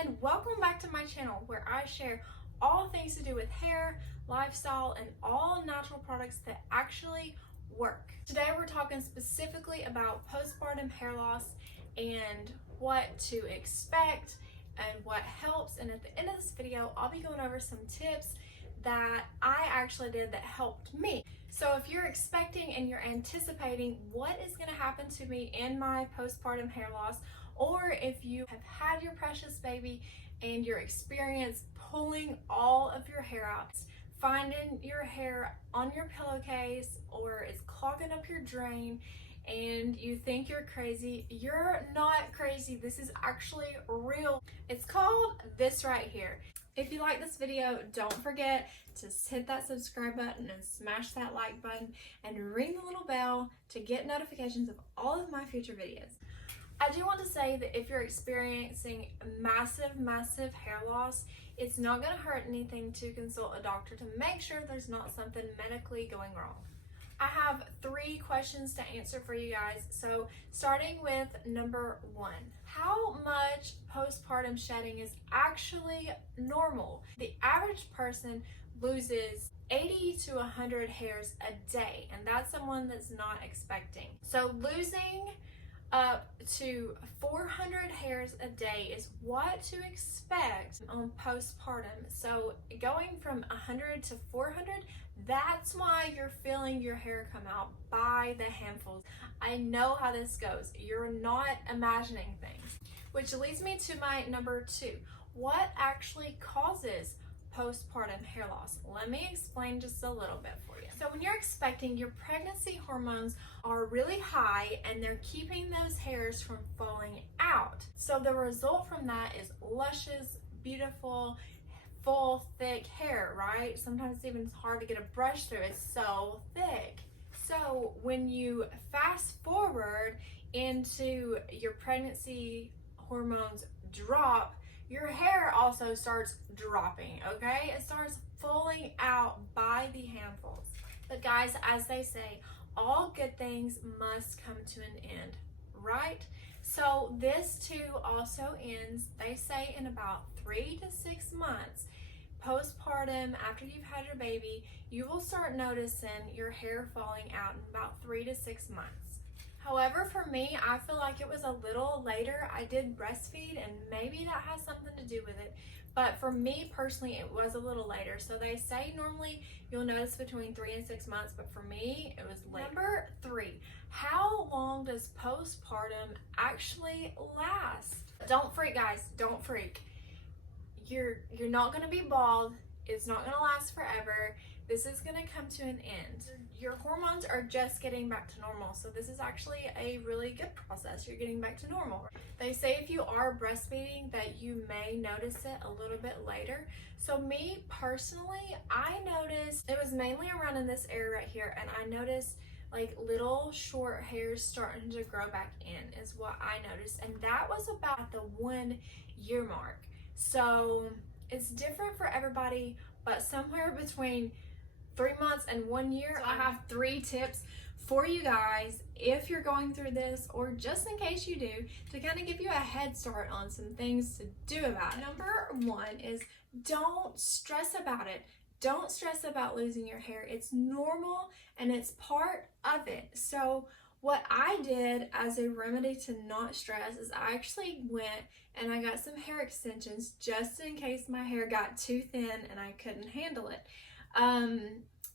and welcome back to my channel where I share all things to do with hair, lifestyle, and all natural products that actually work. Today we're talking specifically about postpartum hair loss and what to expect and what helps. And at the end of this video, I'll be going over some tips that I actually did that helped me. So if you're expecting and you're anticipating what is going to happen to me in my postpartum hair loss, or if you have had your precious baby and you're experienced pulling all of your hair out, finding your hair on your pillowcase, or it's clogging up your drain and you think you're crazy, you're not crazy. This is actually real. It's called this right here. If you like this video, don't forget to hit that subscribe button and smash that like button and ring the little bell to get notifications of all of my future videos. I do want to say that if you're experiencing massive hair loss, it's not going to hurt anything to consult a doctor to make sure there's not something medically going wrong. I have 3 questions to answer for you guys. So starting with number 1, how much postpartum shedding is actually normal? The average person loses 80 to 100 hairs a day, and that's someone that's not expecting. So losing up to 400 hairs a day is what to expect on postpartum. So going from 100 to 400, that's why you're feeling your hair come out by the handfuls. I know how this goes. You're not imagining things. Which leads me to my number 2. What actually causes postpartum hair loss? Let me explain just a little bit for you. So when you're expecting, your pregnancy hormones are really high and they're keeping those hairs from falling out. So the result from that is luscious, beautiful, full, thick hair, right? Sometimes it's even hard to get a brush through. It's so thick. So when you fast forward into your pregnancy hormones drop, your hair also starts dropping, okay? It starts falling out by the handfuls. But guys, as they say, all good things must come to an end, right? So this too also ends, they say, in about 3 to 6 months. Postpartum, after you've had your baby, you will start noticing your hair falling out in about 3 to 6 months. However, for me, I feel like it was a little later. I did breastfeed and maybe that has something to do with it. But for me personally, it was a little later. So they say normally you'll notice between 3 and 6 months, but for me, it was later. Number 3, how long does postpartum actually last? Don't freak, guys, don't freak. You're not gonna be bald. It's not gonna last forever. This is gonna come to an end. Your hormones are just getting back to normal. So this is actually a really good process. You're getting back to normal. They say if you are breastfeeding that you may notice it a little bit later. So me personally, I noticed it was mainly around in this area right here, and I noticed like little short hairs starting to grow back in is what I noticed. And that was about the 1 year mark. So it's different for everybody, but somewhere between 3 months and 1 year. So I have 3 tips for you guys if you're going through this, or just in case you do, to kind of give you a head start on some things to do about it. Number 1 is don't stress about it. Don't stress about losing your hair. It's normal and it's part of it. So what I did as a remedy to not stress is I actually went and I got some hair extensions just in case my hair got too thin and I couldn't handle it.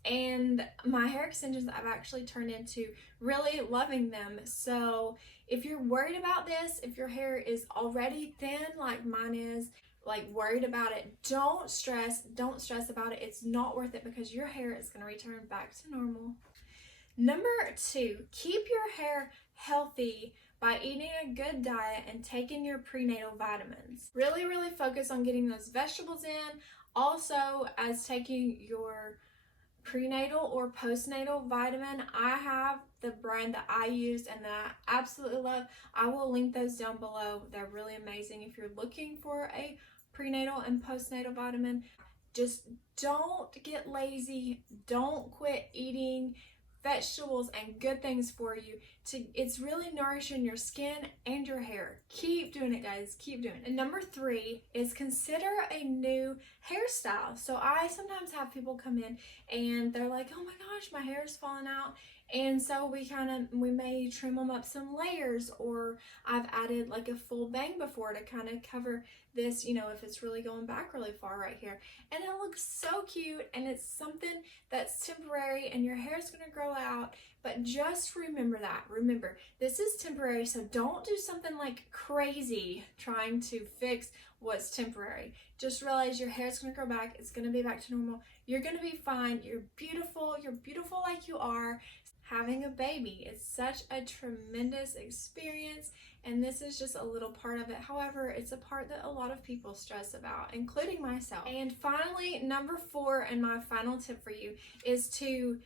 And my hair extensions, I've actually turned into really loving them. So if you're worried about this, if your hair is already thin like mine is, like worried about it, don't stress about it. It's not worth it because your hair is going to return back to normal. Number 2, keep your hair healthy by eating a good diet and taking your prenatal vitamins. Really focus on getting those vegetables in. Also, as taking your prenatal or postnatal vitamin, I have the brand that I use and that I absolutely love. I will link those down below. They're really amazing. If you're looking for a prenatal and postnatal vitamin, just don't get lazy. Don't quit eating vegetables and good things for you. It's really nourishing your skin and your hair. Keep doing it, guys. Keep doing it. And number 3 is consider a new hairstyle. So I sometimes have people come in and they're like, oh my gosh, my hair is falling out. And so we may trim them up some layers, or I've added like a full bang before to kind of cover this, you know, if it's really going back really far right here. And it looks so cute, and it's something that's temporary, and your hair is going to grow out. But just remember that. Remember, this is temporary, so don't do something like crazy trying to fix what's temporary. Just realize your hair is going to grow back. It's going to be back to normal. You're going to be fine. You're beautiful. You're beautiful like you are. Having a baby is such a tremendous experience, and this is just a little part of it. However, it's a part that a lot of people stress about, including myself. And finally, number 4, and my final tip for you, is to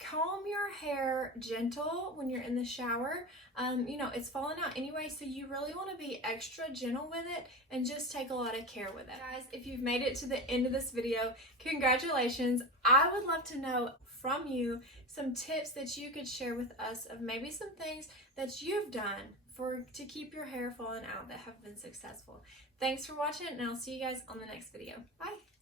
comb your hair gentle when you're in the shower. You know, it's falling out anyway, so you really want to be extra gentle with it and just take a lot of care with it. Guys, if you've made it to the end of this video, congratulations. I would love to know from you some tips that you could share with us of maybe some things that you've done to keep your hair falling out that have been successful. Thanks for watching, and I'll see you guys on the next video. Bye.